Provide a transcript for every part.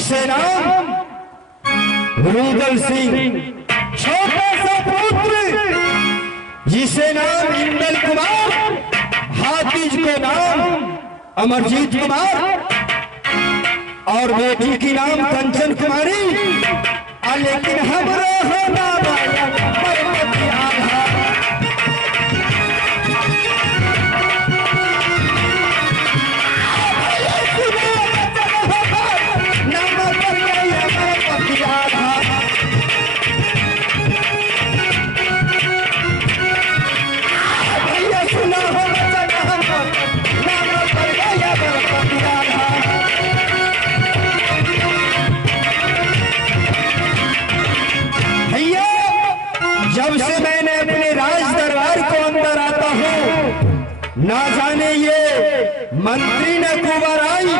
जिसे नाम रुदल सिंह, छोटा सा पुत्र जिसे नाम इंदल कुमार, हाफिज को नाम अमरजीत कुमार और बेटी की नाम कंचन कुमारी। लेकिन हमरो होना जब से मैंने अपने राज दरबार को अंदर आता हूँ, ना जाने ये मंत्री न कुंवर आई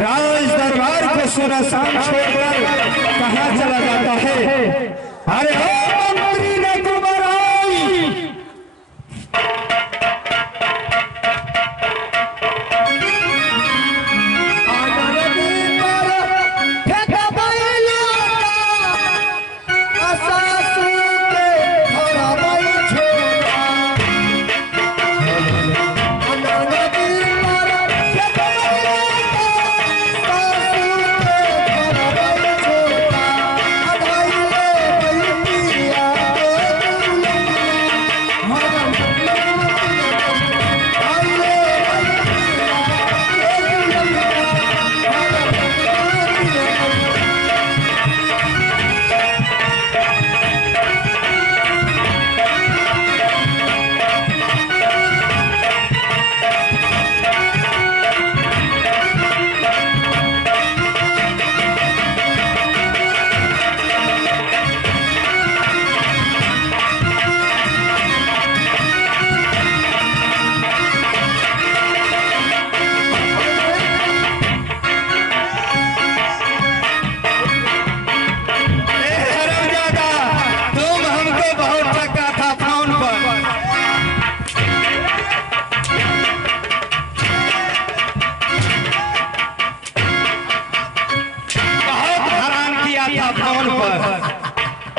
राज दरबार को सुनसान छोड़कर कहाँ चला जाता है। अरे ओ मंत्री न कुंवर आई,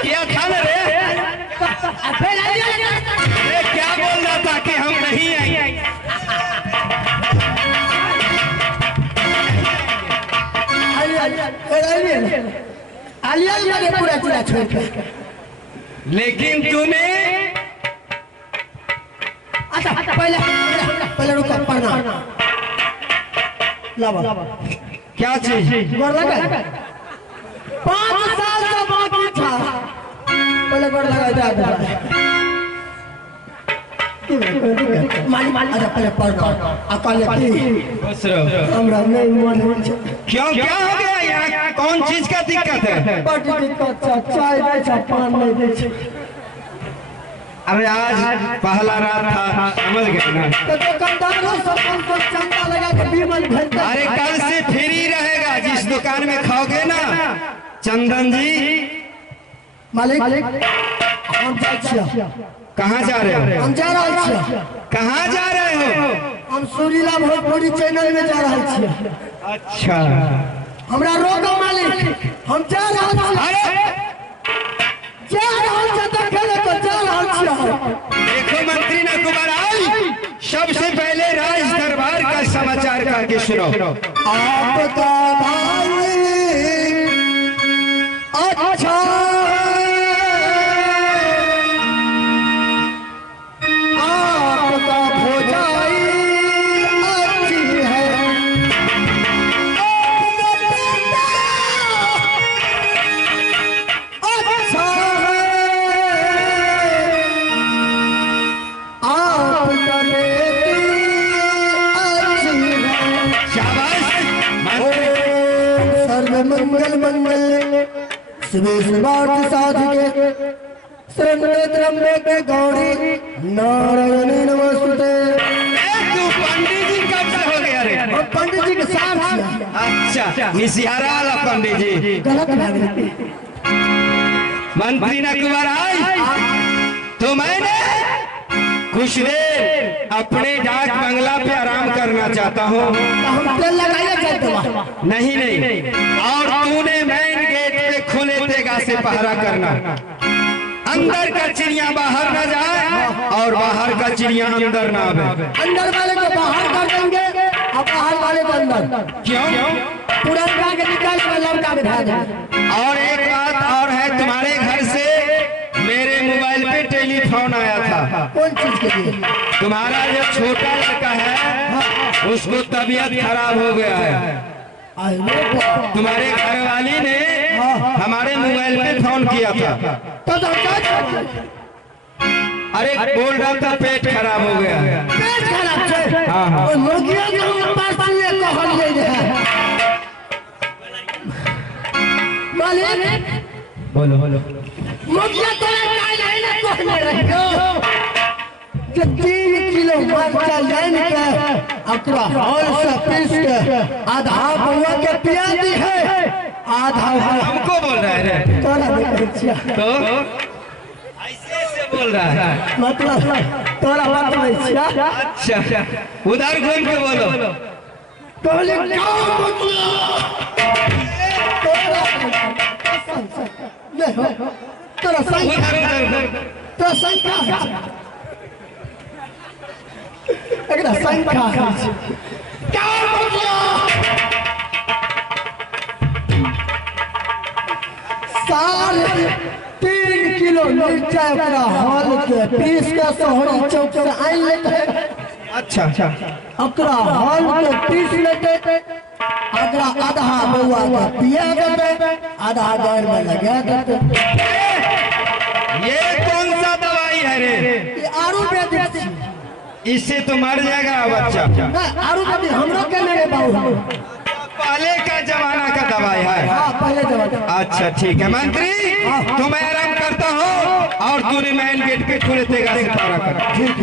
क्या था ना रे? क्या बोल रहा था कि हम नहीं आए? लेकिन तूने अच्छा पहले रुको पढ़ना क्या चीज 5 साल से बाकी था, पहले गोड़ लगा माली अच्छा पहले पढ़ना अकाले हमरा नहीं मन क्यों, क्या हो गया यहाँ? कौन चीज का दिक्कत है? बड़ी दिक्कत है, चाय दे छा पान नहीं दे छे। अरे आज पहला रात था, समझ गए ना? तो दुकानदारों सब को चंदा लगा के बीमल भेजता। अरे कल से फ्री रहेगा, जिस दुकान में खाओगे ना। चंदन जी मालिक हम जा छिया। कहाँ जा रहे हो? हम जा रहे छिया। कहाँ जा रहे हो? हम सूरीला भोजपुरी चैनल में जा रहे छिया। अच्छा, हमरा रोको मालिक, हम जा रहे छिया। अरे जा रहे छिया तो खेले तो जा रहे छिया। देखो मंत्री न कुमार आई, सबसे पहले राज दरबार का समाचार करके सुनो। आपका भाई अच्छा आपका भोजाई अच्छी है, अच्छा आपका बेटी अच्छी है। शाबाश सर्व मंगल मंगल शिव शिवार्थ साधिके शरण्ये त्र्यंबके गौरी नारायणी नमस्ते। तू पंडित जी कब से हो गया रे? और पंडित जी के साथ अच्छा, निसिहारा वाला पंडित जी। गलत है। मंत्री न कुमार आई तो मैंने कुछ देर अपने डाक बंगला पे आराम करना चाहता हूँ। हम तेल लगाइए चलते नहीं नहीं, और तूने मेन गेट पे खुले तेगा से पहरा करना, अंदर का चिड़िया बाहर न जाए और बाहर का चिड़िया अंदर ना आवे। अंदर वाले को बाहर कर देंगे और बाहर वाले को अंदर। क्यों? पुरनका के निकाल के लड़का बिठा देंगे। और एक बात और है, तुम्हारे घर से मेरे मोबाइल पे टेलीफोन आया था। कौन चीज के लिए? तुम्हारा जो छोटा लड़का है उसको तबीयत खराब हो गया है। तुम्हारे घर वाली ने हमारे मोबाइल पे फोन किया था। अरे बोल रहा था पेट खराब हो गया है। पेट खराब है? हाँ हाँ। और मुर्गियों के हम पास लिए कहल ले है। मालिक बोलो बोलो। मुर्गियां तो नहीं ना कहने रहे हो कि 3 किलो मरचा लाइन के अकरा हॉल से पीस के आधा बउआ के पिया दी है, आधा हमको बोल रहा है रे? तोरा देखिया तो ऐसे बोल रहा है मतलब तोरा बात नहीं छिया। अच्छा, उधर घूम के बोलो। पहले गांव तोरा संख्या उधर तोरा संख्या एकरा संख्या साढ़े 3 किलो मिर्चा एकरा हॉल के पीस के सोहरी चौक से आन लेते। अच्छा अच्छा, अकरा हॉल के पीस लेते, अकरा आधा बउआ के पिया देते, आधा गाड़ में लगा देते। ये कौन सा दवाई है रे? ये आयुर्वेदिक है। इससे तो मर जाएगा बच्चा। आयुर्वेदिक हम लोग के मेरे बाबू पहले का जमाना का दवाई है। हाँ पहले जमाना। अच्छा ठीक है मंत्री, तो मैं आराम करता हूँ और तूने मेन गेट पे खुले तेगा से पहरा कर। ठीक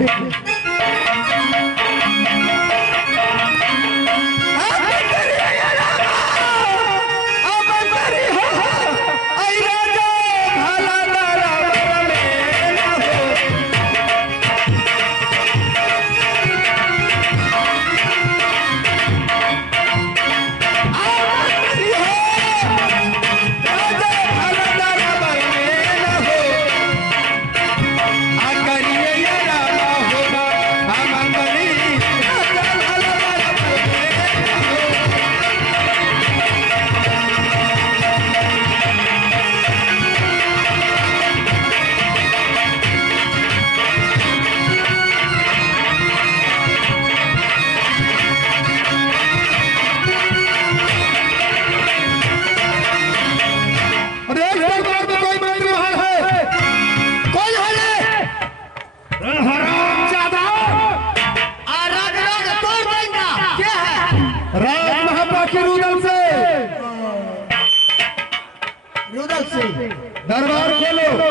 दरबार खोलो।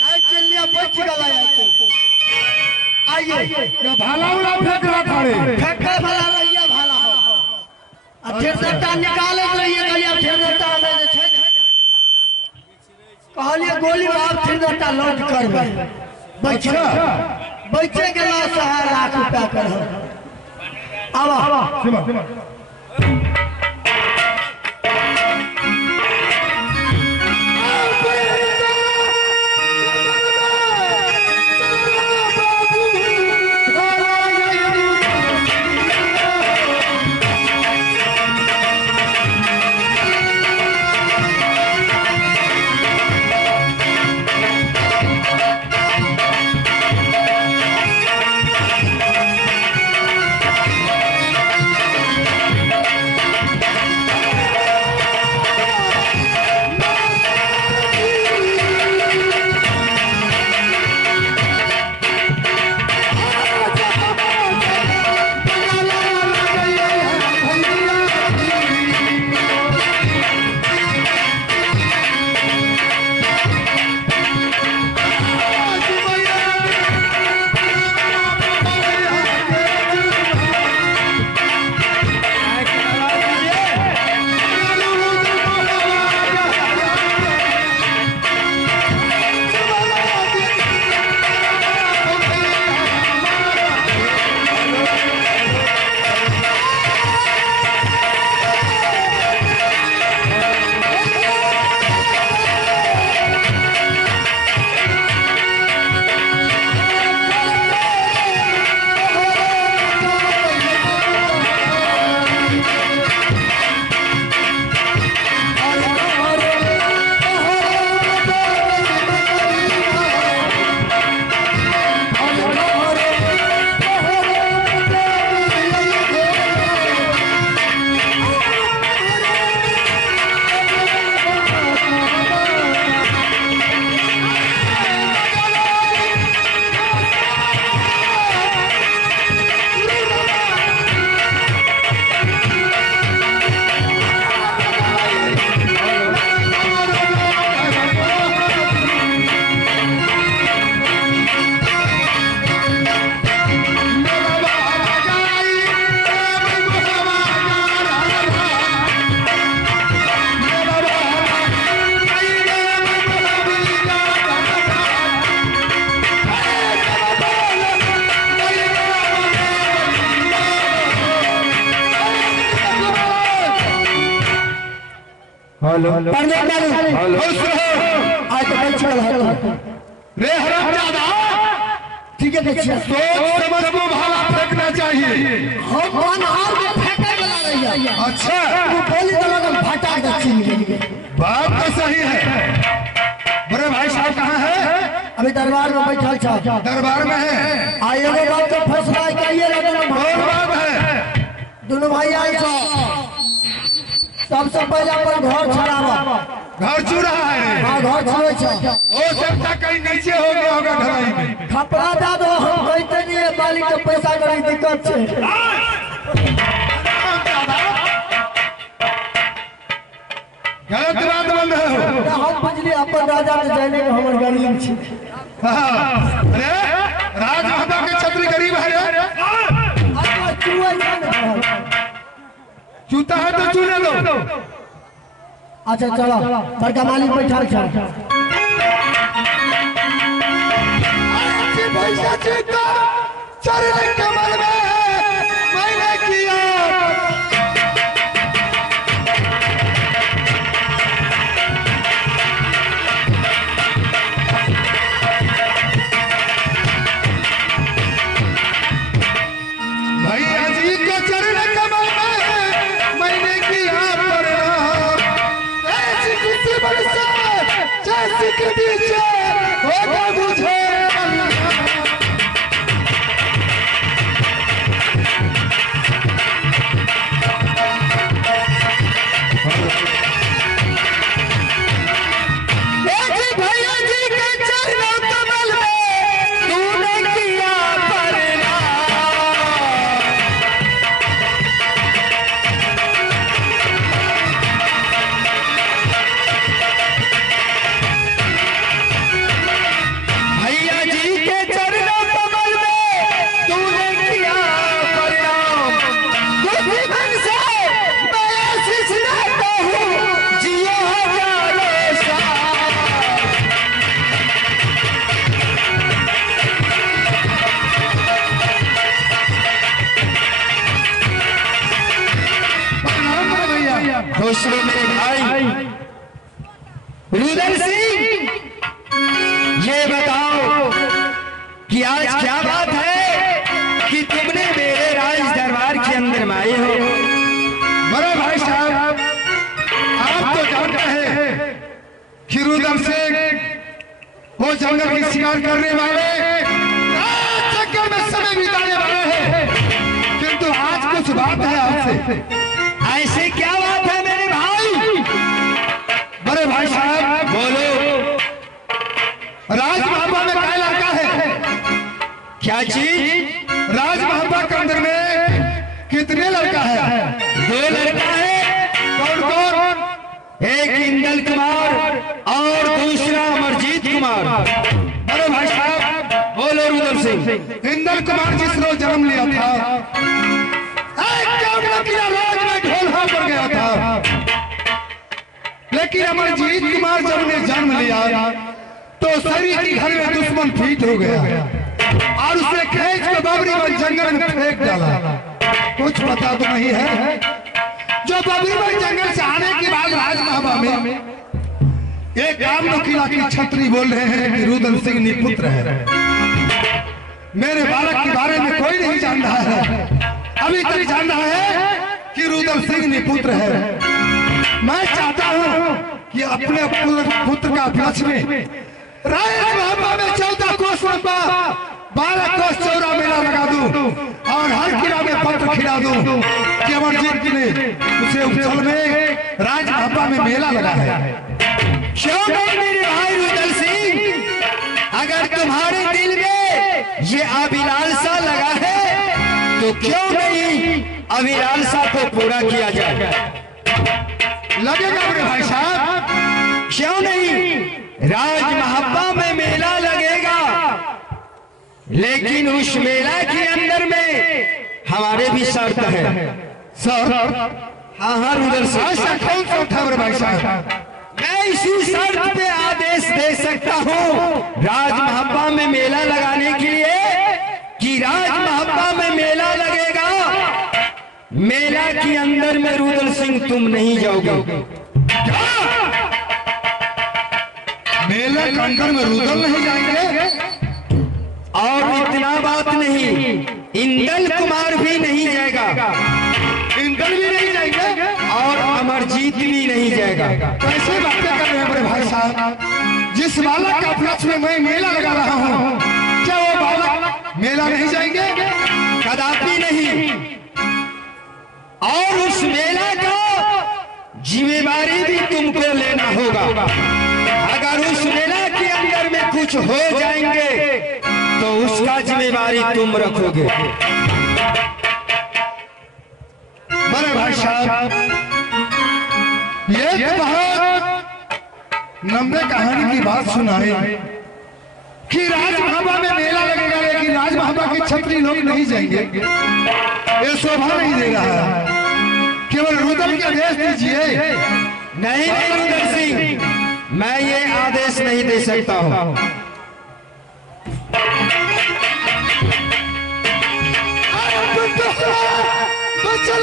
नहीं चलिए बच गया आइए भाला उड़ा फेंक रहा था रे। फेंके भला रहिए भाला हो अब फिर सट्टा निकाले रहिए कहिया फिर सट्टा में जे छै कहलिए गोली मार फिर सट्टा लौट करबे बच्चे के ला सहारा कुटा कर आवा सिमा सिमा हेलो पंडित हेलो आज तो कल चल रे हरामजादा, ठीक है देखिए सोच समझ को भाला फेंकना चाहिए। हम अनहार में फेंके वाला रहिया। अच्छा तू बोली तो लगन फटा दक्षिण बात तो सही है। बड़े भाई साहब कहाँ है? अभी दरबार में बैठा था। दरबार में है। आइए बात का फैसला करिए लगन और बात है दोनों भाई आए छो। सबसे पहले अपन घर छड़ावा। घर चू रहा है। हाँ घर छुए छो। हो सकता कहीं नीचे हो गया होगा ढलाई में। खपड़ा दा दो हम कहते नहीं है मालिक के पैसा कहीं दिक्कत है। गलत बात बंद है। हम बुझली अपन राजा के जाने में हमर गरीब छी। अरे राजमाता के छत्री गरीब है रे। अपन चुए जाने चूता है तो चूने दो। अच्छा चलो बड़का मालिक बैठा है। पैसा चीता चरण कमल में मैंने किया। भैया जी के चरण कमल में मैंने किया प्रणाम। ऐसी खुशी बरसा जैसी के दीजिए होगा मुझे। दूसरे मेरे भाई रुदल सिंह, ये बताओ कि आज क्या बात है कि तुमने मेरे राज दरबार के अंदर में आए हो? बड़े भाई साहब, आप तो जानते हैं कि रुदल सिंह वो जंगल की शिकार करने वाले, जंगल में समय बिताने वाले हैं। किंतु आज कुछ बात है आपसे। ऐसे क्या बात है मेरे भाई? बड़े भाई साहब बोलो। राज महाबा में क्या लड़का है? क्या चीज? राज महाबा के अंदर में कितने लड़का है? 2 लड़का है। कौन कौन? एक इंदल कुमार और दूसरा अमरजीत कुमार। बड़े भाई साहब बोलो रुदल सिंह। इंदल कुमार जिस रोज जन्म लिया था, कर गया था, लेकिन अमरजीत कुमार जब ने जन्म लिया तो सरी के घर में दुश्मन फीट हो गया और उसे खींच के बबरीवन जंगल में फेंक डाला। कुछ पता तो नहीं है। जो बबरीवन जंगल से आने के बाद राज महाबा में एक काम वकीला की छत्री बोल रहे हैं कि रुदल सिंह निपुत्र है। मेरे बालक के बारे में कोई नहीं जान रहा है। अभी तक जान रहा है कि रुदल सिंह निपुत्र है। मैं चाहता हूं कि अपने पुत्र का उपलक्ष्य में राज महाबा में 14 कोस लंबा 12 कोस चौड़ा मेला लगा दूं और हर किला में पत्र खिला दूं कि अमरजीत ने उसे उछल में राज महाबा में मेला लगा है। क्यों नहीं मेरे भाई रुदल सिंह? अगर तुम्हारे दिल में ये अभिलाषा लगा है तो क्यों नहीं अभिलाषा को पूरा किया जाए? लगेगा मेरे भाई साहब, क्यों नहीं? राज महाबा में मेला लगेगा, लेकिन उस मेला के अंदर में हमारे भी शर्त है। सर? हाँ हाँ रुदल सिंह, ऐसा कौन सा था मेरे भाई साहब? मैं इसी शर्त पे आदेश दे सकता हूँ राज महाबा में मेला लगाने के लिए कि राज महाबा में मेला लगेगा, मेला के अंदर में रुदल सिंह तुम नहीं जाओगे। मेला के अंदर में रुदल नहीं जाएंगे? और इतना बात नहीं, इंदल कुमार भी नहीं जाएगा, इंदल भी नहीं जाएंगे और अमरजीत भी नहीं जाएगा। कैसे बातें कर रहे हैं बड़े भाई साहब? जिस बालक का उपलक्ष्य में मैं मेला लगा रहा हूँ, क्या वो बालक मेला नहीं जाएंगे? कदापि नहीं। और उस मेला का जिम्मेदारी भी तुमको लेना होगा। अगर उस मेला के अंदर में कुछ हो जाएंगे तो उसका जिम्मेदारी तुम रखोगे। बड़े भाई साहब, ये बहुत लंबे कहानी की बात सुनाई कि राजमहबा में मेला लगेगा, लेकिन राजमहबा के छत्री लोग नहीं जाएंगे। ये शोभा नहीं दे रहा है। केवल रुदल के आदेश दीजिए। नहीं रुदल सिंह, मैं ये आदेश नहीं दे सकता हूँ। चल